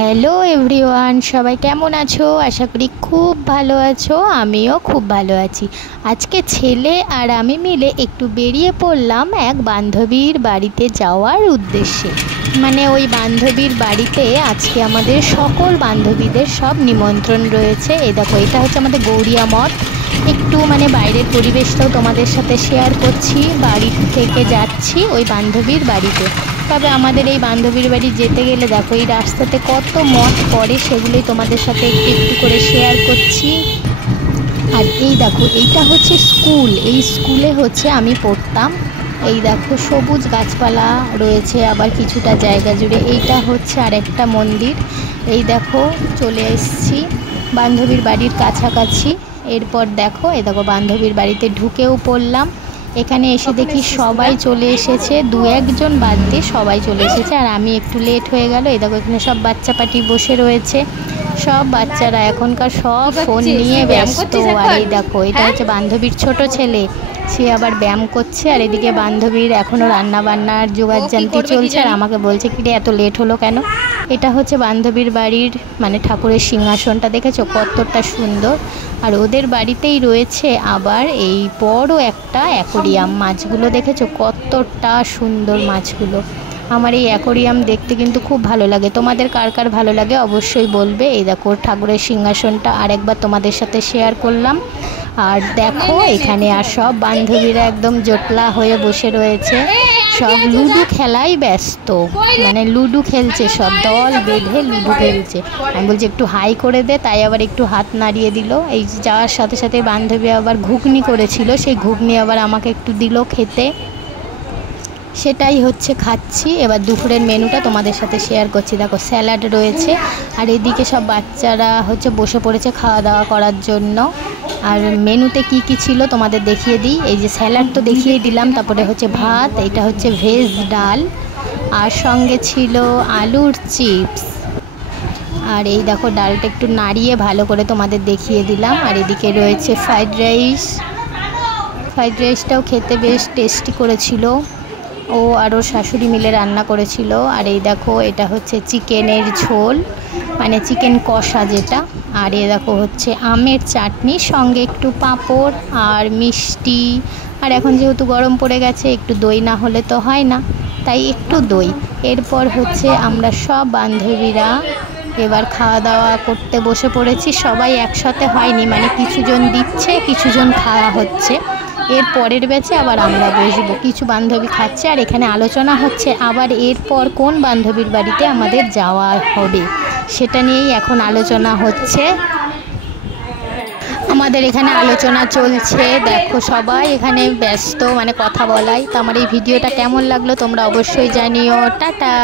Hello everyone, সবাই কেমন আছো? আশা করি খুব ভালো আছো। আমিও খুব ভালো আছি। আজকে ছেলে আর আমি মিলে একটু বেরিয়ে পড়লাম এক বান্ধবীর বাড়িতে যাওয়ার উদ্দেশ্যে। মানে ওই বান্ধবীর বাড়িতে আজকে আমাদের সকল বান্ধবীদের সব নিমন্ত্রণ রয়েছে। এই দেখো, এটা হচ্ছে আমাদের গৌরিয়া মঠ। একটু বাইরের পরিবেশটাও তোমাদের সাথে শেয়ার করছি। বাড়ি থেকে যাচ্ছি ওই বান্ধবীর বাড়িতে। তবে আমাদের এই বান্ধবীর বাড়ি যেতে গেলে দেখো এই রাস্তাতে কত মঠ পড়ে, সেগুলোই তোমাদের সাথে একটু একটু করে শেয়ার করছি। আর এই দেখো, এইটা হচ্ছে স্কুল। এই স্কুলে হচ্ছে আমি পড়তাম। এই দেখো সবুজ গাছপালা রয়েছে আবার কিছুটা জায়গা জুড়ে। এইটা হচ্ছে আরেকটা মন্দির। এই দেখো চলে এসেছি বান্ধবীর বাড়ির কাছাকাছি। এরপর দেখো, এই দেখো বান্ধবীর বাড়িতে ঢুকেও পড়লাম। এখানে এসে দেখি সবাই চলে এসেছে, দু একজন বাদ দিয়ে সবাই চলে এসেছে, আর আমি একটু লেট হয়ে গেল। এই দেখো এখানে সব বাচ্চা পাটি বসে রয়েছে। সব বাচ্চারা এখনকার সব ফোন নিয়ে ব্যস্ত। আর এই দেখো, এটা হচ্ছে বান্ধবীর ছোট ছেলে, সে আবার ব্যায়াম করছে। আর এদিকে বান্ধবীর এখনও রান্না বান্নার জোগাড়জান্তি চলছে, আর আমাকে বলছে কি রে এত লেট হলো কেন। এটা হচ্ছে বান্ধবীর বাড়ির ঠাকুরের সিংহাসনটা, দেখেছো কতটা সুন্দর। আর ওদের বাড়িতেই রয়েছে আবার এই বড় একটা অ্যাকোরিয়াম। মাছগুলো দেখেছো কতটা সুন্দর মাছগুলো। আমার এই অ্যাকোরিয়াম দেখতে কিন্তু খুব ভালো লাগে। তোমাদের কার কার ভালো লাগে অবশ্যই বলবে। এই দেখো ঠাকুরের সিংহাসনটা আরেকবার তোমাদের সাথে শেয়ার করলাম। আর দেখো এখানে আর সব বান্ধবীরা একদম জটলা হয়ে বসে রয়েছে, সব লুডো খেলায় ব্যস্ত। লুডো খেলছে, সব দল বেঁধে লুডো খেলছে। আমি বলছি একটু হাই করে দে, তাই আবার একটু হাত নাড়িয়ে দিল। এই যাওয়ার সাথে সাথে বান্ধবী আবার ঘুগনি করেছিল, সেই ঘুগনি আবার আমাকে একটু দিল খেতে। সেটাই হচ্ছে খাচ্ছি। এবার দুপুরের মেনুটা তোমাদের সাথে শেয়ার করছি। দেখো স্যালাড রয়েছে, আর এদিকে সব বাচ্চারা হচ্ছে বসে পড়েছে খাওয়া দাওয়া করার জন্য। আর মেনুতে কি কি ছিল তোমাদের দেখিয়ে দিই। এই যে স্যালাড তো দেখিয়ে দিলাম, তারপরে হচ্ছে ভাত, এটা হচ্ছে ভেজ ডাল, আর সঙ্গে ছিল আলুর চিপস। আর এই দেখো ডালটা একটু নাড়িয়ে ভালো করে তোমাদের দেখিয়ে দিলাম। আর এদিকে রয়েছে ফ্রাইড রাইস। ফ্রাইড রাইসটাও খেতে বেশ টেস্টি করেছিল, ও আর ওর শাশুড়ি মিলে রান্না করেছিল। আর এই দেখো এটা হচ্ছে চিকেনের ঝোল, চিকেন কষা যেটা। আর এ দেখো হচ্ছে আমের চাটনি, সঙ্গে একটু পাঁপড় আর মিষ্টি। আর এখন যেহেতু গরম পড়ে গেছে, একটু দই না হলে তো হয় না, তাই একটু দই। এরপর হচ্ছে আমরা সব বান্ধবীরা এবার খাওয়া দাওয়া করতে বসে পড়েছি। সবাই একসাথে হয়নি, কিছুজন দিচ্ছে কিছুজন খাওয়া হচ্ছে। এর পরের ব্যাচে আবার আমরা বসবো। কিছু বান্ধবী খাচ্ছে, আর এখানে আলোচনা হচ্ছে আবার এরপর কোন বান্ধবীর বাড়িতে আমাদের যাওয়া হবে, সেটা নিয়েই এখন আলোচনা হচ্ছে। আমাদের এখানে আলোচনা চলছে। দেখো সবাই এখানে ব্যস্ত কথা বলাই। তো আমার এই ভিডিওটা কেমন লাগলো তোমরা অবশ্যই জানিও। টাটা।